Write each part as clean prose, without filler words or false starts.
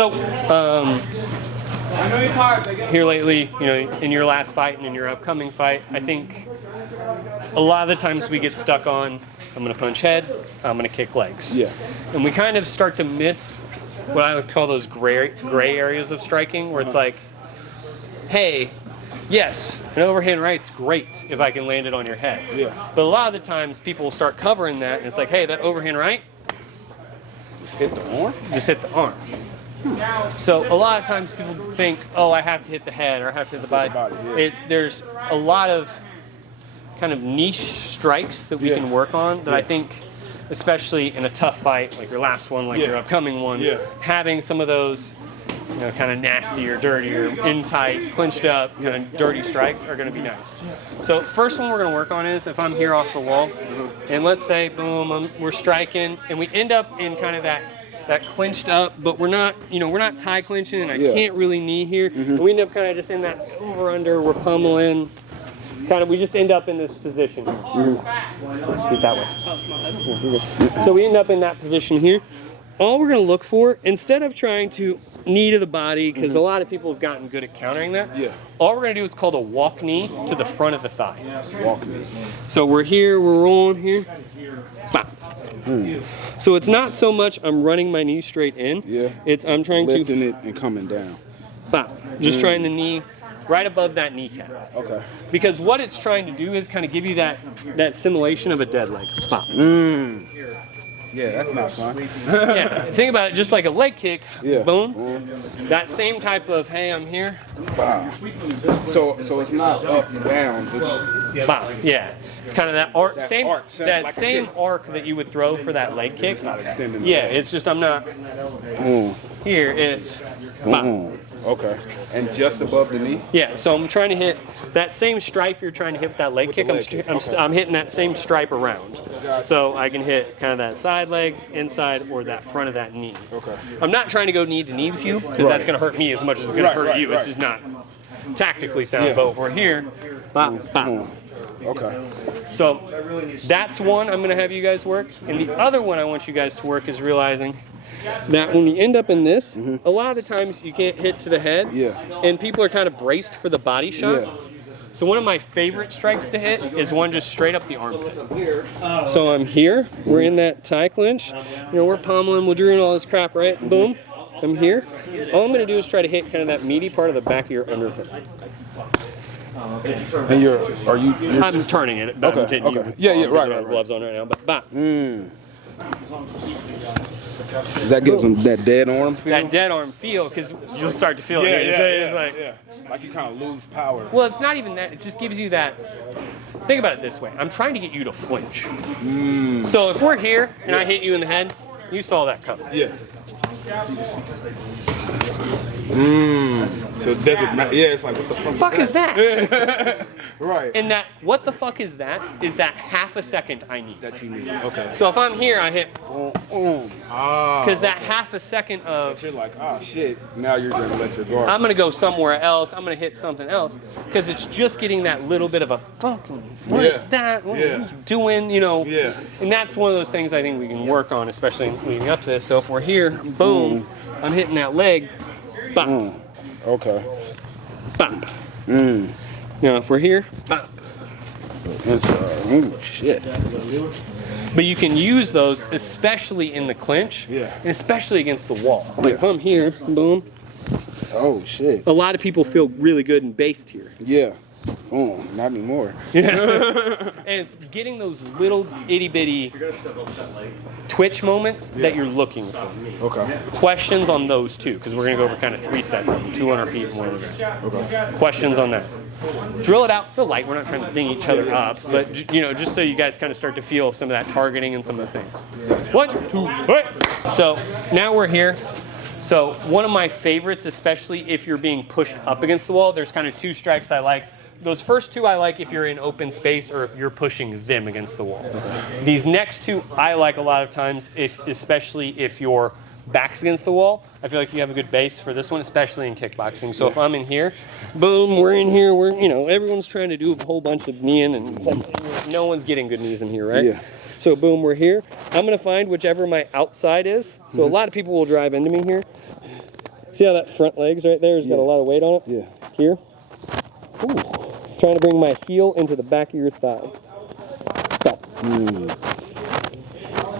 So, here lately, you know, in your last fight and in your upcoming fight, I think a lot of the times we get stuck on, I'm going to punch head, I'm going to kick legs. Yeah. And we kind of start to miss what I would call those gray areas of striking, where it's like, hey, yes, an overhand right's great if I can land it on your head. Yeah. But a lot of the times people will start covering that, and it's like, hey, that overhand right, Just hit the arm? just hit the arm. So a lot of times people think, oh, I have to hit the head or I have to hit the body. Yeah. There's a lot of kind of niche strikes that we can work on that I think, especially in a tough fight like your last one, like your upcoming one, having some of those, you know, kind of nasty or dirty or in tight, clinched up, kind of dirty strikes are going to be nice. So first one we're going to work on is if I'm here off the wall, and let's say, boom, we're striking, and we end up in kind of that clinched up, but we're not, you know, we're not tie clinching, and I can't really knee here. And we end up kind of just in that over under, we're pummeling. Kind of, we just end up in this position here. Get that way. So we end up in that position here. All we're going to look for, instead of trying to knee to the body, because a lot of people have gotten good at countering that, all we're going to do is called a walk knee to the front of the thigh. Walk knee. So we're here, we're rolling here. Bop. So it's not so much I'm running my knee straight in. It's I'm trying to lifting it and coming down. Bop. Just trying to knee right above that kneecap. Okay. Because what it's trying to do is kind of give you that simulation of a dead leg. Bop. Yeah, that's not fun. Yeah, think about it just like a leg kick. Boom. That same type of, hey, I'm here. Wow. So it's not up and down. It's Bop. Yeah. It's kind of that arc, That same arc, that like a same kick. arc that you would throw for that leg kick. It's not extending. Yeah, it's just I'm not here. It's bop. Okay. And just above the knee? Yeah, so I'm trying to hit that same stripe you're trying to hit with that leg kick. I'm hitting that same stripe around. So I can hit kind of that side leg, inside, or that front of that knee. Okay. I'm not trying to go knee to knee with you, because that's going to hurt me as much as it's going to hurt you. It's just not tactically sound. But over here, bop, bop. Okay. So that's one I'm going to have you guys work. And the other one I want you guys to work is realizing that when we end up in this, a lot of the times you can't hit to the head, and people are kind of braced for the body shot. So one of my favorite strikes to hit is one just straight up the armpit. So I'm here, we're in that tie clinch, you know, we're pummeling, we're doing all this crap, right? Boom, I'm here. All I'm going to do is try to hit kind of that meaty part of the back of your underhood. And I'm turning it, but I'm hitting you. Right. Gloves on right now, but bop. Does that give them that dead arm feel? That dead arm feel, because you'll start to feel it. It's like you kind of lose power. Well, it's not even that. It just gives you that. Think about it this way. I'm trying to get you to flinch. So if we're here and I hit you in the head, you saw that coming. So it doesn't matter. Yeah, it's like, what the fuck is that? Right. And that, what the fuck is that half a second I need. That you need. Okay. So if I'm here, I hit. Because that half a second of. You're like, oh shit. Now you're going to let your guard. I'm going to go somewhere else. I'm going to hit something else. Because it's just getting that little bit of a fucking. What is that? What are you doing? You know. And that's one of those things I think we can work on, especially leading up to this. So if we're here, boom, I'm hitting that leg. Bop. Okay. Bop. Now if we're here, bop. Oh shit. But you can use those, especially in the clinch, and especially against the wall. Like if I'm here, boom. Oh shit. A lot of people feel really good and based here. Yeah. Oh, not anymore. And it's getting those little itty bitty twitch moments that you're looking for. Okay. Questions on those two, because we're going to go over kind of 3 sets of them, 200 feet and 100 grams. Okay. Questions on that. Drill it out, feel light. We're not trying to ding each other up, but you know, just so you guys kind of start to feel some of that targeting and some of the things. 1, 2, 3. So now we're here. So one of my favorites, especially if you're being pushed up against the wall, there's kind of 2 strikes I like. Those first 2 I like if you're in open space or if you're pushing them against the wall. These next 2 I like a lot of times, especially if your back's against the wall. I feel like you have a good base for this one, especially in kickboxing. So if I'm in here, boom, we're in here. We're, you know, everyone's trying to do a whole bunch of kneeing, and no one's getting good knees in here, right? Yeah. So boom, we're here. I'm gonna find whichever my outside is. So a lot of people will drive into me here. See how that front leg's right there has got a lot of weight on it? Yeah. Here. Ooh. Trying to bring my heel into the back of your thigh. Stop.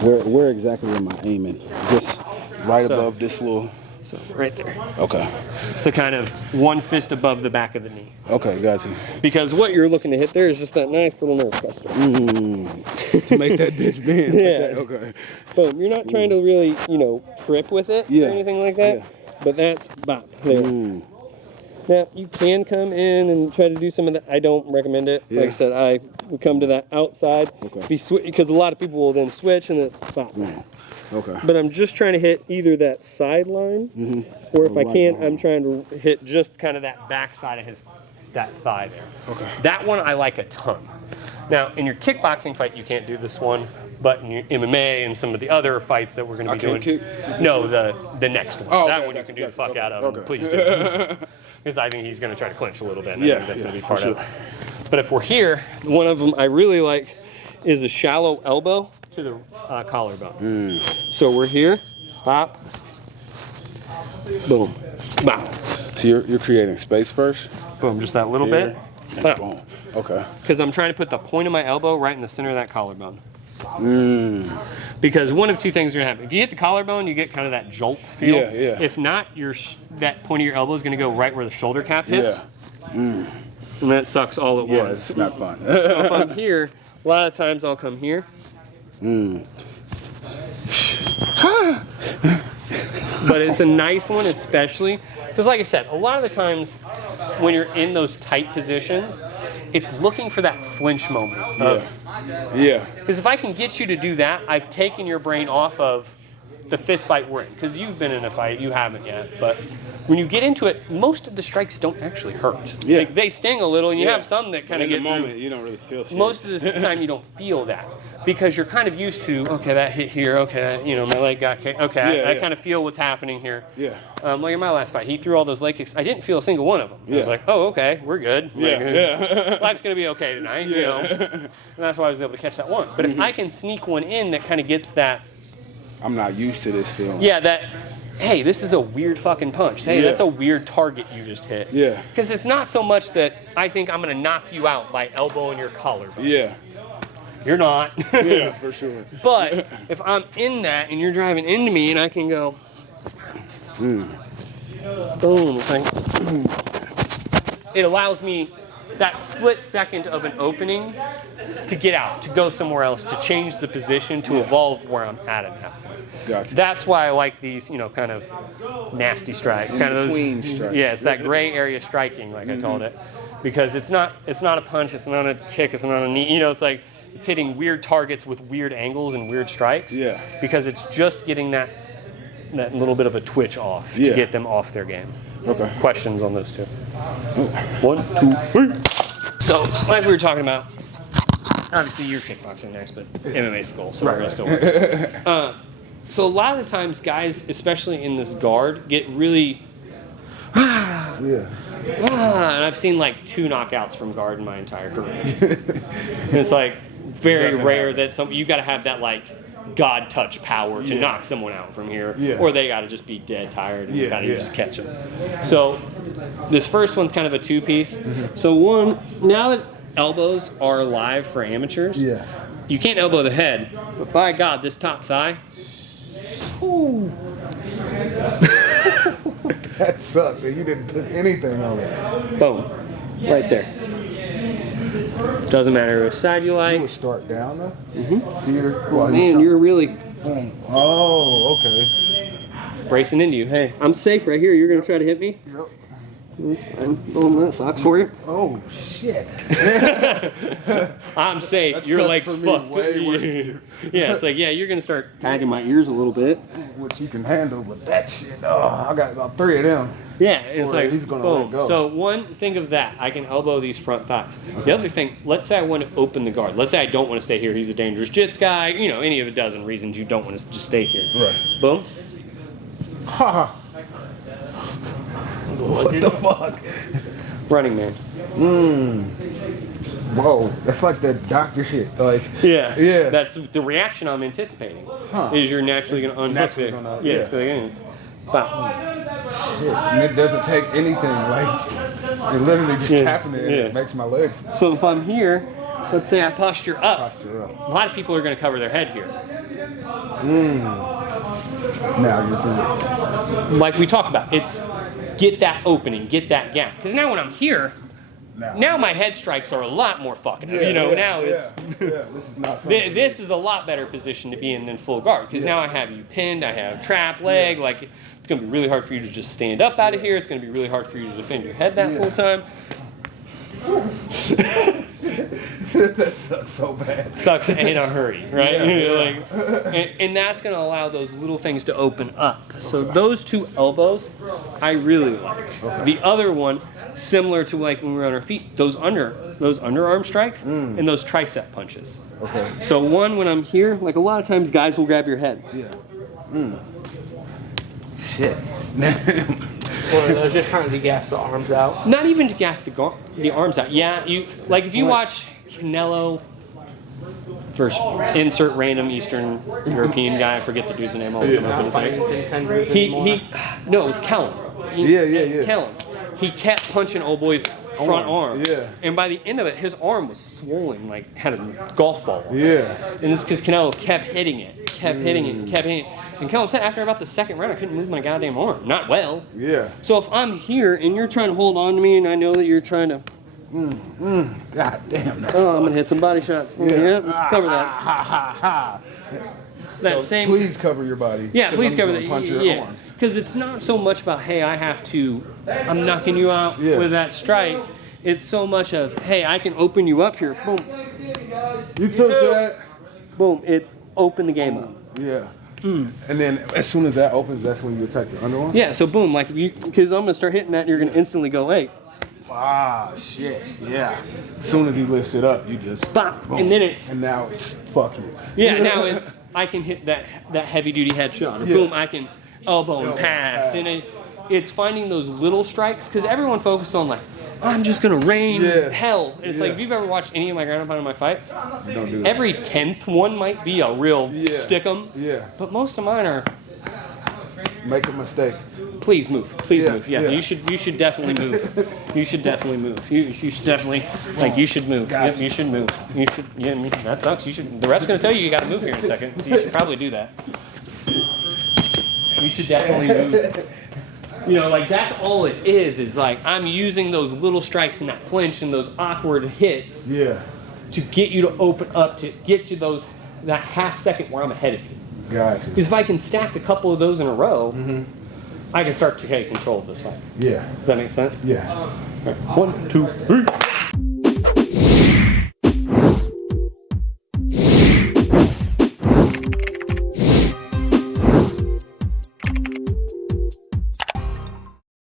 Where exactly am I aiming? Just right above this little... So right there. Okay. So kind of one fist above the back of the knee. Okay, got you. Because what you're looking to hit there is just that nice little nerve cluster. To make that bitch bend. Yeah. Okay. Boom. You're not trying to really, you know, trip with it or anything like that. But that's bop there. Now, you can come in and try to do some of that. I don't recommend it. Like I said, I would come to that outside. Because a lot of people will then switch and it's bop. Okay. But I'm just trying to hit either that sideline, or if I can't, I'm trying to hit just kind of that back side of that thigh there. Okay. That one I like a ton. Now, in your kickboxing fight, you can't do this one, but in your MMA and some of the other fights that we're going to be doing, no, the next one. Oh, that one you can do the fuck out of. Please do. Because I think he's going to try to clinch a little bit. And I think that's going to be part of it. But if we're here, one of them I really like is a shallow elbow to the collarbone. So we're here, pop, boom, bop. So you're creating space first? Boom, just that little bit. Boom. Okay. Because I'm trying to put the point of my elbow right in the center of that collarbone. Because one of two things are going to happen. If you hit the collarbone, you get kind of that jolt feel. If not, that point of your elbow is going to go right where the shoulder cap hits. And that sucks all at once. It's not fun. So if I'm here, a lot of times I'll come here. But it's a nice one, especially because, like I said, a lot of the times when you're in those tight positions, it's looking for that flinch moment. Because if I can get you to do that, I've taken your brain off of the fist fight we're in. Because you've been in a fight, you haven't yet. But when you get into it, most of the strikes don't actually hurt. Like, they sting a little, and you have some that kind of get through. You don't really feel shit. Most of the time, you don't feel that. Because you're kind of used to, okay, that hit here, okay, you know, my leg got kicked, okay, I kind of feel what's happening here. Like in my last fight, he threw all those leg kicks. I didn't feel a single one of them. I was like, oh, okay, we're good. Life's going to be okay tonight, you know. And that's why I was able to catch that one. But if I can sneak one in that kind of gets that... I'm not used to this feeling. that, hey, this is a weird fucking punch. Hey, that's a weird target you just hit. Because it's not so much that I think I'm going to knock you out by elbowing your collarbone. You're not. For sure. But if I'm in that and you're driving into me and I can go, boom, it allows me that split second of an opening to get out, to go somewhere else, to change the position, to evolve where I'm at that point. Gotcha. That's why I like these, you know, kind of nasty strike, kind of those. Strikes. Yeah, it's that gray area striking, like I told it, because it's not a punch, it's not a kick, it's not a knee. You know, it's like. It's hitting weird targets with weird angles and weird strikes. Because it's just getting that little bit of a twitch off to get them off their game. Okay. Questions on those two? 1, 2, 3. So, like we were talking about, obviously you're kickboxing next, but MMA's cool, so we're going to still work. So a lot of the times guys, especially in this guard, get really... and I've seen like 2 knockouts from guard in my entire career. And it's like... very rare that you got to have that like God touch power to knock someone out from here, or they got to just be dead tired and you got to just catch them. So this first one's kind of a 2-piece. So one, now that elbows are live for amateurs, you can't elbow the head, but by God, this top thigh. Ooh. That sucked. You didn't put anything on it. Boom, right there. Doesn't matter which side you like. You would start down though? Here. Man, you're really... Oh, okay. Bracing into you. Hey, I'm safe right here. You're going to try to hit me? Yep. That's fine. Boom, that sucks for you. Oh, shit. I'm safe. That your leg's for me fucked. Way worse than you. Yeah, it's like, you're going to start tagging my ears a little bit. Which you can handle, but that shit, I got about 3 of them. Yeah, it's like, he's gonna boom. let go. So one, think of that. I can elbow these front thighs. The other thing, let's say I want to open the guard. Let's say I don't want to stay here. He's a dangerous jits guy. You know, any of a dozen reasons you don't want to just stay here. Right. Boom. What the fuck? Running man. Whoa, that's like that doctor shit. Like, yeah. That's the reaction I'm anticipating. Is you're naturally going to unhook it. Gonna, it's going to. Bam. And it doesn't take anything. Like, you're literally just tapping it and it makes my legs. So if I'm here, let's say I posture up. Posture up. A lot of people are going to cover their head here. Now you're through it. Like we talked about, it's get that opening, get that gap. Because now when I'm here, now my head strikes are a lot more fucking. Now it's this is not. This is a lot better position to be in than full guard. Because now I have you pinned, I have trap leg. Like it's going to be really hard for you to just stand up out of here. It's going to be really hard for you to defend your head that full time. That sucks so bad. Sucks in a hurry, right? And that's going to allow those little things to open up. So those two elbows, I really like. The other one, similar to like when we're on our feet, those underarm strikes and those tricep punches. Okay. So one, when I'm here, like a lot of times guys will grab your head. Yeah. Shit. Or they're just trying to gas the arms out. Not even to gas the arms out. Yeah, you like if you watch Canelo versus insert random Eastern European guy, I forget the dude's name. I'll come up with his name. No, it was Callum. Callum. He kept punching old boy's front arm. Yeah. And by the end of it, his arm was swollen, like had a golf ball. Yeah. And it's because Canelo kept hitting it. And Callum said after about the second round, I couldn't move my goddamn arm. Not well. Yeah. So if I'm here and you're trying to hold on to me and I know that you're trying to... God damn. I'm going to hit some body shots. Let's cover that. That same... Please cover your body. Yeah, please cover that. Punch your arm. Because it's not so much about, hey, I'm knocking you out with that strike. It's so much of, hey, I can open you up here. Boom. You took that. Boom. It's open the game up. Yeah. And then as soon as that opens, that's when you attack the underarm? Yeah, so boom, like because I'm going to start hitting that and you're going to instantly go, hey. Ah, shit. Yeah. As soon as he lifts it up, you just... Bop. Boom. And then it's... And now it's fuck you. Yeah, now it's... I can hit that heavy duty headshot. Or boom, I can elbow and pass. And it's finding those little strikes because everyone focused on like, I'm just gonna rain hell. And it's like if you've ever watched any of my ground and pound in my fights, Don't do that. every 10th one might be a real stick 'em. Yeah. But most of mine are Make a mistake. please move. Please move. Yeah, yeah. you should definitely move. You should definitely move. You should definitely you should move. Yep, you should move. You should that sucks. You should the ref's gonna tell you gotta move here in a second. So you should probably do that. You should definitely move. Like that's all it is like I'm using those little strikes and that clinch and those awkward hits to get you to open up, to get you that half second where I'm ahead of you. Gotcha. Because if I can stack a couple of those in a row, I can start to take control of this fight. Yeah. Does that make sense? Yeah. All right. 1, 2, 3.